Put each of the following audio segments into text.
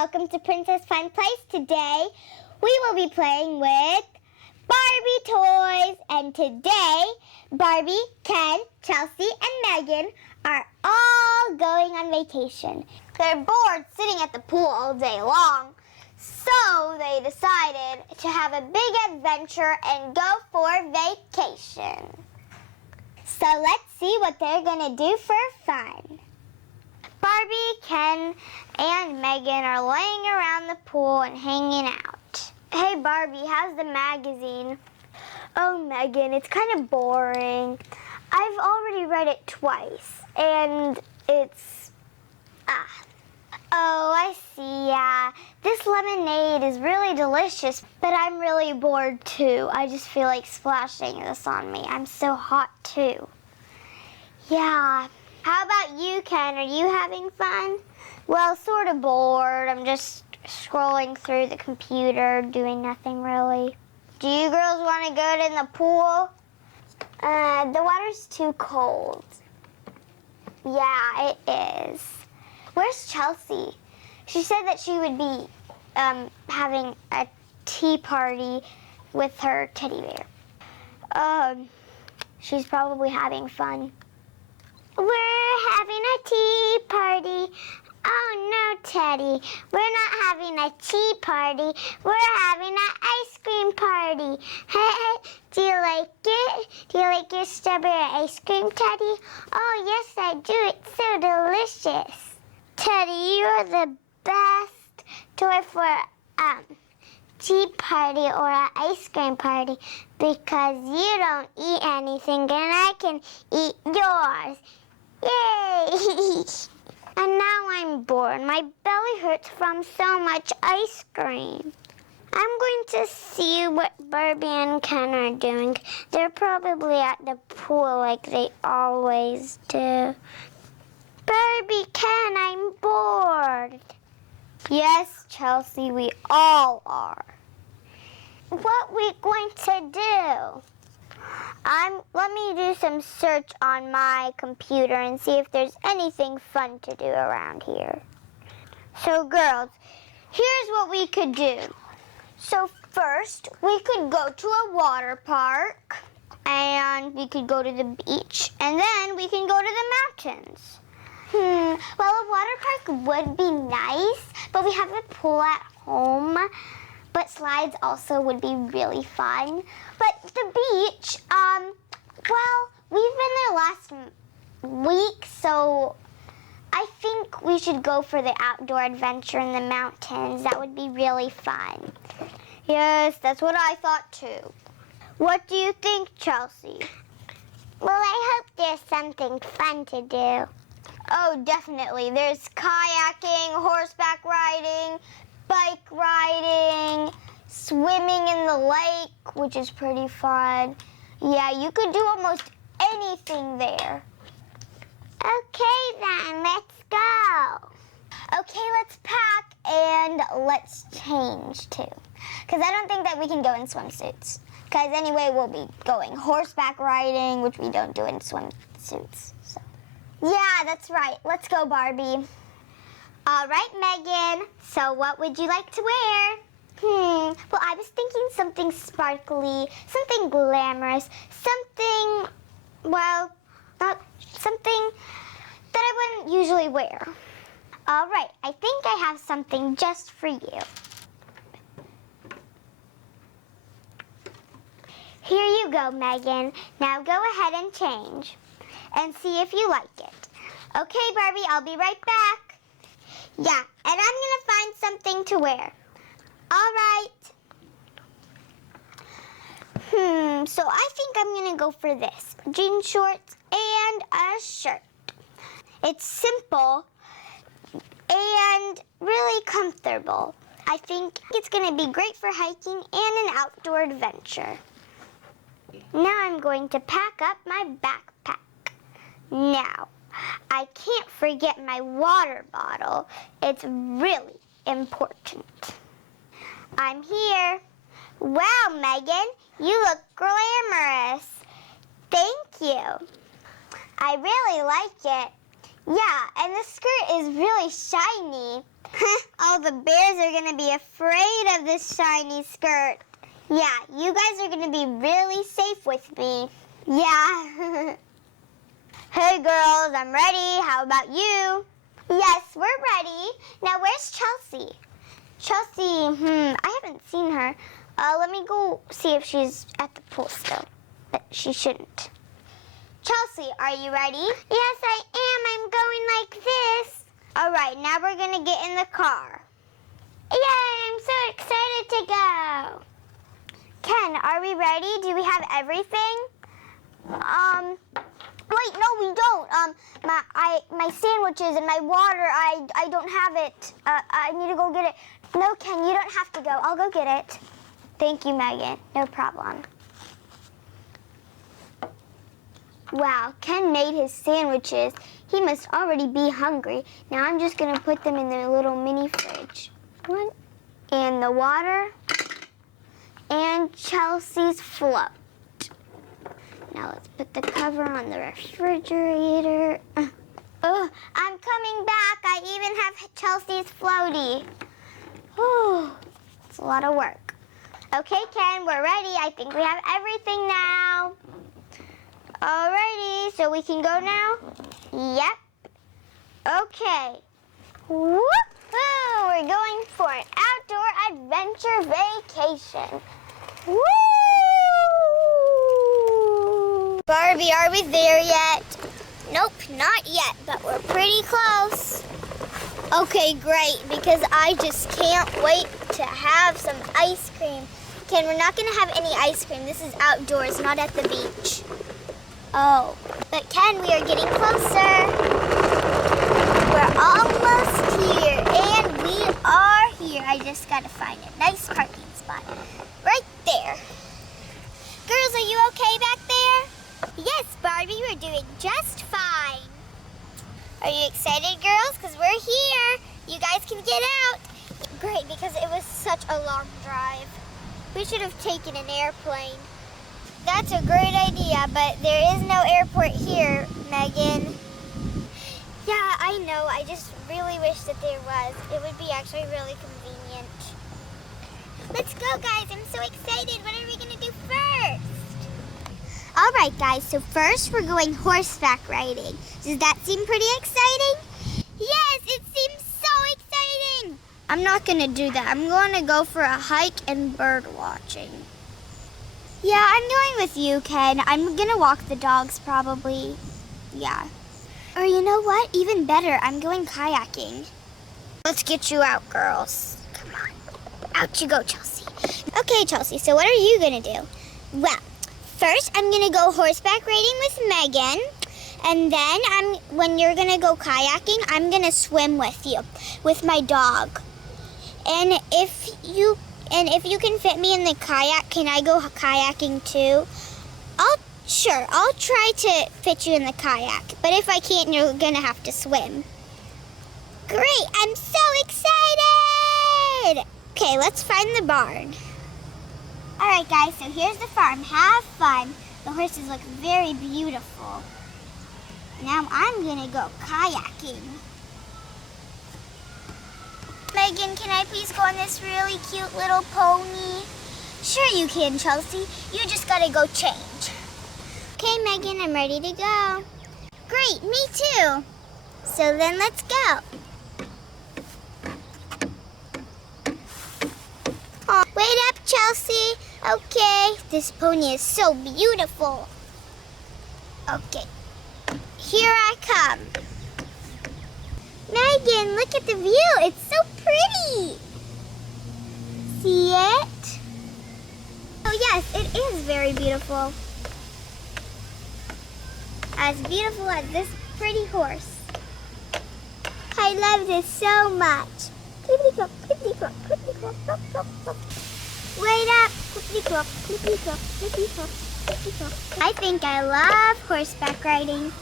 welcome to Princess Fun Place. Today, we will be playing with Barbie toys. And today, Barbie, Ken, Chelsea, and Megan are all going on vacation. They're bored sitting at the pool all day long, so they decided to have a big adventure and go for vacation. So let's see what they're going to do for fun. Barbie, Ken, and Megan are laying around the pool and hanging out. Hey Barbie, how's the magazine? Oh Megan, it's kind of boring. I've already read it twice, and it's... Oh, I see, yeah. This lemonade is really delicious, but I'm really bored too. I just feel like splashing this on me. I'm so hot too. Yeah. How about you, Ken? Are you having fun? Well, sort of bored. I'm just scrolling through the computer, doing nothing really. Do you girls want to go in the pool? The water's too cold. Yeah, it is. Where's Chelsea? She said that she would be having a tea party with her teddy bear. She's probably having fun. We're having a tea party. Oh no, Teddy. We're not having a tea party. We're having an ice cream party. Do you like it? Do you like your strawberry ice cream, Teddy? Oh, yes, I do. It's so delicious. Teddy, you're the best toy for a tea party or an ice cream party because you don't eat anything and I can eat yours. Yay! And now I'm bored. My belly hurts from so much ice cream. I'm going to see what Barbie and Ken are doing. They're probably at the pool like they always do. Barbie, Ken, I'm bored. Yes, Chelsea, we all are. What we going to do? Let me do some search on my computer and see if there's anything fun to do around here. So girls, here's what we could do. So first, we could go to a water park, and we could go to the beach, and then we can go to the mountains. Well, a water park would be nice, but we have a pool at home. But slides also would be really fun. But the beach, well, we've been there last week, so I think we should go for the outdoor adventure in the mountains. That would be really fun. Yes, that's what I thought too. What do you think, Chelsea? Well, I hope there's something fun to do. Oh, definitely. There's kayaking, horseback riding, bike riding, swimming in the lake, which is pretty fun. Yeah, you could do almost anything there. Okay then, let's go. Okay, let's pack and let's change too. Because I don't think that we can go in swimsuits. Because anyway, we'll be going horseback riding, which we don't do in swimsuits. So. Yeah, that's right. Let's go, Barbie. All right, Megan, so what would you like to wear? Well, I was thinking something sparkly, something glamorous, something, well, not something that I wouldn't usually wear. All right, I think I have something just for you. Here you go, Megan. Now go ahead and change and see if you like it. Okay, Barbie, I'll be right back. Yeah, and I'm gonna find something to wear. All right. So I think I'm gonna go for this. Jean shorts and a shirt. It's simple and really comfortable. I think it's gonna be great for hiking and an outdoor adventure. Now I'm going to pack up my backpack. Now, I can't forget my water bottle. It's really important. I'm here. Wow, Megan, you look glamorous. Thank you. I really like it. Yeah, and the skirt is really shiny. All the bears are going to be afraid of this shiny skirt. Yeah, you guys are going to be really safe with me. Yeah. Hey girls, I'm ready. How about you? Yes, we're ready. Now where's Chelsea? Chelsea, I haven't seen her. Let me go see if she's at the pool still. But she shouldn't. Chelsea, are you ready? Yes, I am. I'm going like this. All right, now we're going to get in the car. Yay, I'm so excited to go. Ken, are we ready? Do we have everything? Wait, no, we don't. My sandwiches and my water, I don't have it. I need to go get it. No, Ken, you don't have to go. I'll go get it. Thank you, Megan. No problem. Wow, Ken made his sandwiches. He must already be hungry. Now I'm just going to put them in their little mini fridge. One, and the water, and Chelsea's float. Now let's put the cover on the refrigerator. Oh, I'm coming back. I even have Chelsea's floaty. Oh, it's a lot of work. Okay, Ken, we're ready. I think we have everything now. Alrighty, so we can go now? Yep. Okay. Woo-hoo! We're going for an outdoor adventure vacation. Woo! Barbie, are we there yet? Nope, not yet, but we're pretty close. Okay, great, because I just can't wait to have some ice cream. Ken, we're not going to have any ice cream. This is outdoors, not at the beach. Oh, but Ken, we are getting closer. We're almost here, and we are here. I just got to find a nice parking spot. Right there. Girls, are you okay back there? Yes, Barbie, we're doing just fine. Are you excited, girls? Because we're here. You guys can get out. Great, because it was such a long drive. We should have taken an airplane. That's a great idea, but there is no airport here, Megan. Yeah, I know. I just really wish that there was. It would be actually really convenient. Let's go, guys. I'm so excited. What are we going to do first? All right, guys. So first, we're going horseback riding. Does that seem pretty exciting? Yes, it seems so exciting. I'm not going to do that. I'm going to go for a hike and bird watching. Yeah, I'm going with you, Ken. I'm going to walk the dogs probably. Yeah. Or you know what? Even better, I'm going kayaking. Let's get you out, girls. Come on. Out you go, Chelsea. Okay, Chelsea, so what are you going to do? Well, first I'm going to go horseback riding with Megan. And then when you're going to go kayaking, I'm going to swim with you, with my dog. And if you can fit me in the kayak, can I go kayaking too? I'll try to fit you in the kayak. But if I can't, you're going to have to swim. Great, I'm so excited! Okay, let's find the barn. All right, guys, so here's the farm. Have fun. The horses look very beautiful. Now I'm going to go kayaking. Megan, can I please go on this really cute little pony? Sure you can, Chelsea. You just gotta go change. Okay, Megan, I'm ready to go. Great, me too. So then let's go. Oh, wait up, Chelsea. Okay, this pony is so beautiful. Okay, here I come. Megan, look at the view. It's so pretty. See it? Oh, yes, it is very beautiful. As beautiful as this pretty horse. I love this so much. Clippity-clop, clippity-clop, clippity-clop, clop, clop, clop. Wait up. Clippity-clop, clippity-clop, clippity-clop, clippity-clop. I think I love horseback riding.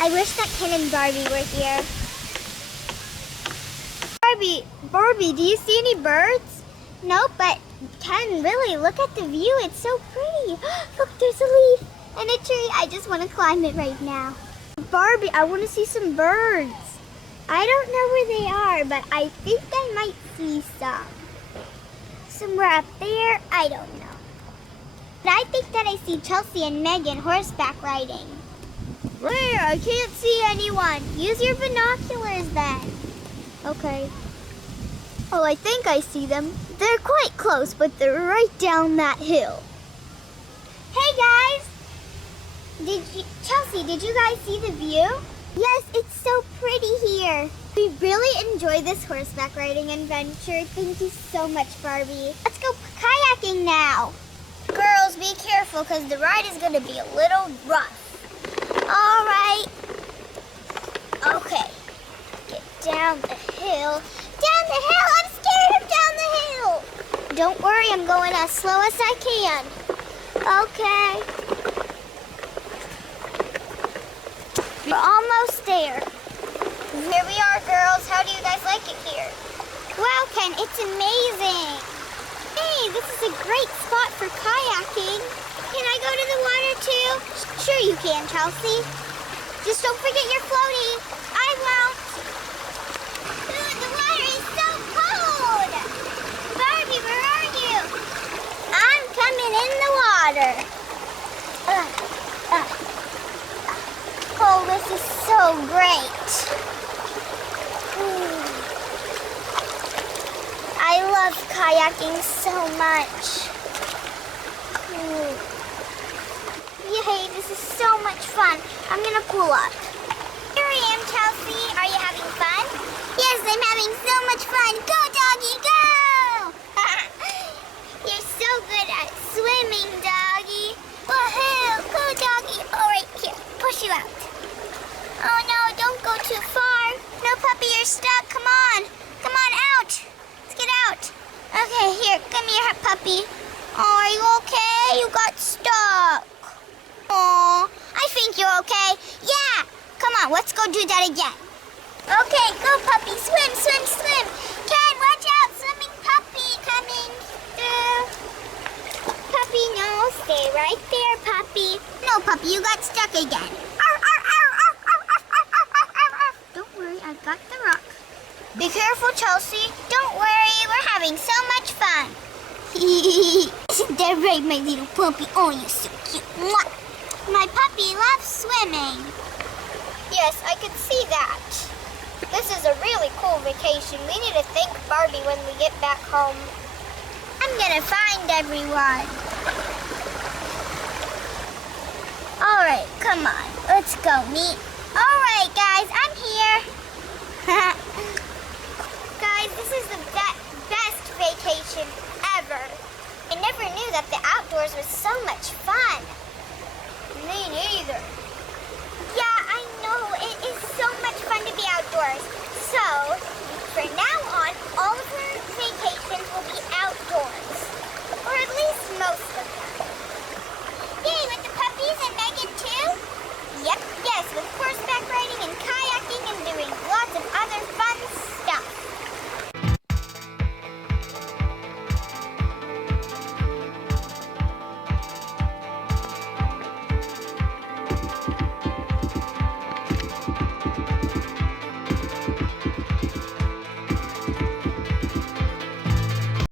I wish that Ken and Barbie were here. Barbie, do you see any birds? No, but Ken, really, look at the view. It's so pretty. Look, there's a leaf and a tree. I just want to climb it right now. Barbie, I want to see some birds. I don't know where they are, but I think I might see some. Somewhere up there, I don't know. But I think that I see Chelsea and Megan horseback riding. Where? I can't see anyone. Use your binoculars then. Okay. Oh, I think I see them. They're quite close, but they're right down that hill. Hey guys! Chelsea, did you guys see the view? Yes, it's so pretty here. We really enjoyed this horseback riding adventure. Thank you so much, Barbie. Let's go kayaking now. Girls, be careful because the ride is going to be a little rough. All right. Okay. Get down the hill. Down the hill! I'm scared of down the hill! Don't worry, I'm going as slow as I can. Okay. We're almost there. Here we are, girls. How do you guys like it here? Wow, Ken, it's amazing. Hey, this is a great spot for kayaking. Can I go to the water too? Sure you can, Chelsea. Just don't forget your floaty. I won't. Ooh, the water is so cold. Barbie, where are you? I'm coming in the water. Oh, this is so great. I love kayaking so much. Yay, this is so much fun. I'm gonna pull up. Here I am, Chelsea. Are you having fun? Yes, I'm having so much fun. Go, doggy, go! You're so good at swimming, doggy. Woohoo! Go, doggy. All right, here, push you out. Oh no, don't go too far. No, puppy, you're stuck. Come on. Come on, out. Let's get out. Okay, here, come here, puppy. Oh, are you okay? You got stuck. Oh, I think you're okay. Yeah. Come on, let's go do that again. Okay, go, puppy. Swim, swim, swim. Ken, watch out. Swimming puppy coming through. Puppy, no, stay right there, puppy. No, puppy, you got stuck again. Don't worry, I've got the rock. Be careful, Chelsea. Don't worry, we're having so much fun. Isn't that right, my little puppy? Oh, you're so cute. Mwah. My puppy loves swimming. Yes, I could see that. This is a really cool vacation. We need to thank Barbie when we get back home. I'm gonna find everyone. All right, come on. Let's go meet. All right, guys, I'm here.